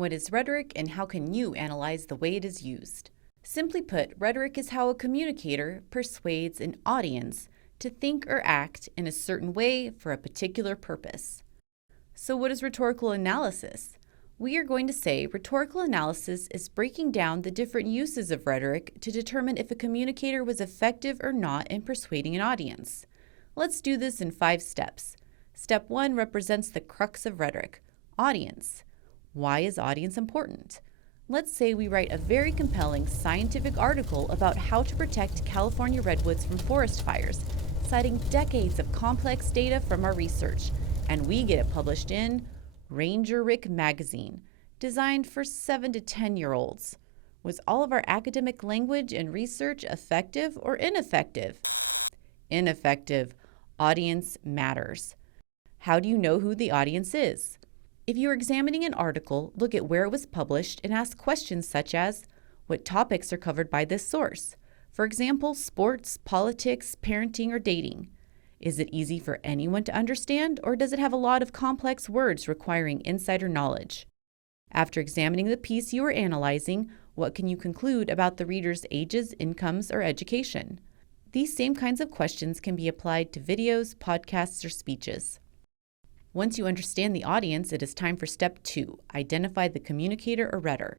What is rhetoric and how can you analyze the way it is used? Simply put, rhetoric is how a communicator persuades an audience to think or act in a certain way for a particular purpose. So what is rhetorical analysis? We are going to say rhetorical analysis is breaking down the different uses of rhetoric to determine if a communicator was effective or not in persuading an audience. Let's do this in 5 steps. Step 1 represents the crux of rhetoric, audience. Why is audience important? Let's say we write a very compelling scientific article about how to protect California redwoods from forest fires, citing decades of complex data from our research, and we get it published in Rhetoric magazine, designed for 7 to 10-year-olds. Was all of our academic language and research effective or ineffective? Ineffective. Audience matters. How do you know who the audience is? If you are examining an article, look at where it was published and ask questions such as, what topics are covered by this source? For example, sports, politics, parenting, or dating. Is it easy for anyone to understand, or does it have a lot of complex words requiring insider knowledge? After examining the piece you are analyzing, what can you conclude about the reader's ages, incomes, or education? These same kinds of questions can be applied to videos, podcasts, or speeches. Once you understand the audience, it is time for step 2, identify the communicator or rhetor.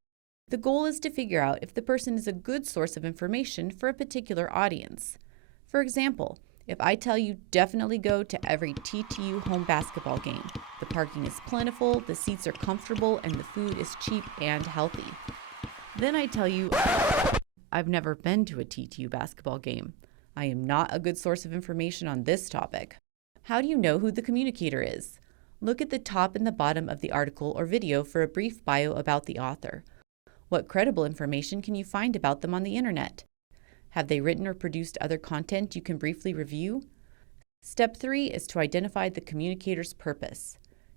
The goal is to figure out if the person is a good source of information for a particular audience. For example, if I tell you definitely go to every TTU home basketball game, the parking is plentiful, the seats are comfortable, and the food is cheap and healthy. Then I tell you, I've never been to a TTU basketball game. I am not a good source of information on this topic. How do you know who the communicator is? Look at the top and the bottom of the article or video for a brief bio about the author. What credible information can you find about them on the internet? Have they written or produced other content you can briefly review? Step 3 is to identify the communicator's purpose.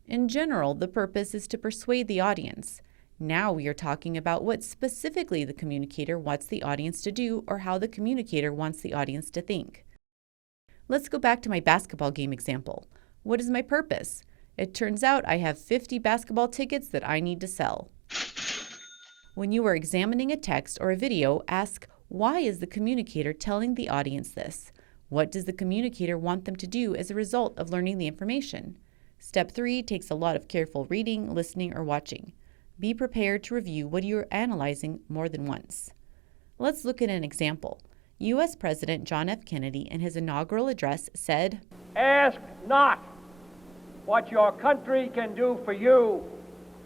In general, the purpose is to persuade the audience. Now we are talking about what specifically the communicator wants the audience to do or how the communicator wants the audience to think. Let's go back to my basketball game example. What is my purpose? It turns out I have 50 basketball tickets that I need to sell. When you are examining a text or a video, ask, why is the communicator telling the audience this? What does the communicator want them to do as a result of learning the information? Step 3 takes a lot of careful reading, listening, or watching. Be prepared to review what you are analyzing more than once. Let's look at an example. U.S. President John F. Kennedy, in his inaugural address, said, "Ask not what your country can do for you.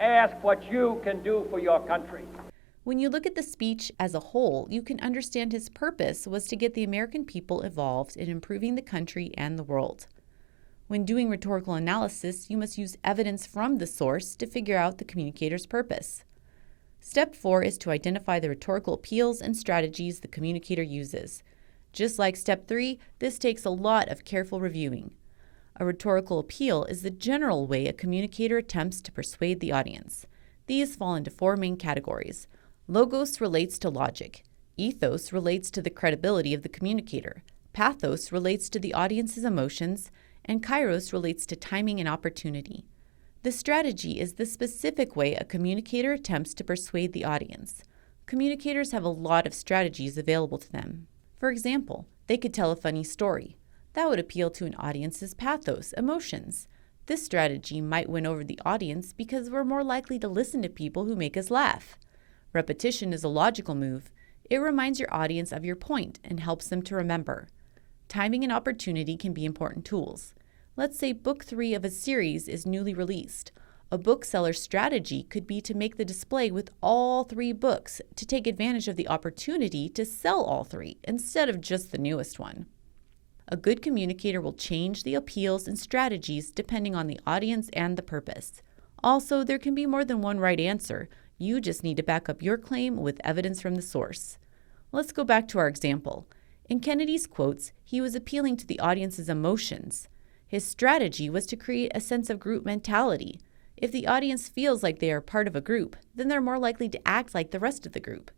Ask what you can do for your country." When you look at the speech as a whole, you can understand his purpose was to get the American people involved in improving the country and the world. When doing rhetorical analysis, you must use evidence from the source to figure out the communicator's purpose. Step 4 is to identify the rhetorical appeals and strategies the communicator uses. Just like step 3, this takes a lot of careful reviewing. A rhetorical appeal is the general way a communicator attempts to persuade the audience. These fall into 4 main categories. Logos relates to logic. Ethos relates to the credibility of the communicator. Pathos relates to the audience's emotions. And kairos relates to timing and opportunity. The strategy is the specific way a communicator attempts to persuade the audience. Communicators have a lot of strategies available to them. For example, they could tell a funny story. That would appeal to an audience's pathos, emotions. This strategy might win over the audience because we're more likely to listen to people who make us laugh. Repetition is a logical move. It reminds your audience of your point and helps them to remember. Timing and opportunity can be important tools. Let's say book 3 of a series is newly released. A bookseller's strategy could be to make the display with all 3 books to take advantage of the opportunity to sell all 3 instead of just the newest one. A good communicator will change the appeals and strategies depending on the audience and the purpose. Also, there can be more than one right answer. You just need to back up your claim with evidence from the source. Let's go back to our example. In Kennedy's quotes, he was appealing to the audience's emotions. His strategy was to create a sense of group mentality. If the audience feels like they are part of a group, then they're more likely to act like the rest of the group.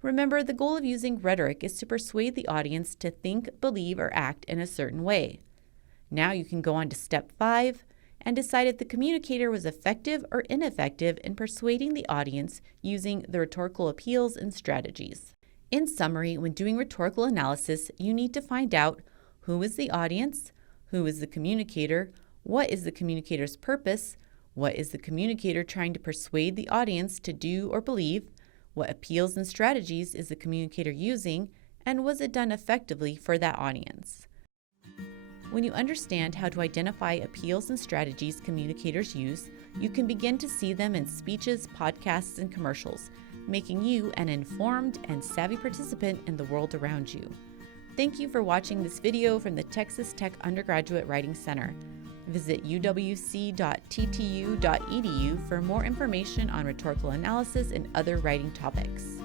Remember, the goal of using rhetoric is to persuade the audience to think, believe, or act in a certain way. Now you can go on to step 5 and decide if the communicator was effective or ineffective in persuading the audience using the rhetorical appeals and strategies. In summary, when doing rhetorical analysis, you need to find out who is the audience, who is the communicator, what is the communicator's purpose, what is the communicator trying to persuade the audience to do or believe, what appeals and strategies is the communicator using, and was it done effectively for that audience. When you understand how to identify appeals and strategies communicators use, you can begin to see them in speeches, podcasts, and commercials, making you an informed and savvy participant in the world around you. Thank you for watching this video from the Texas Tech Undergraduate Writing Center. Visit uwc.ttu.edu for more information on rhetorical analysis and other writing topics.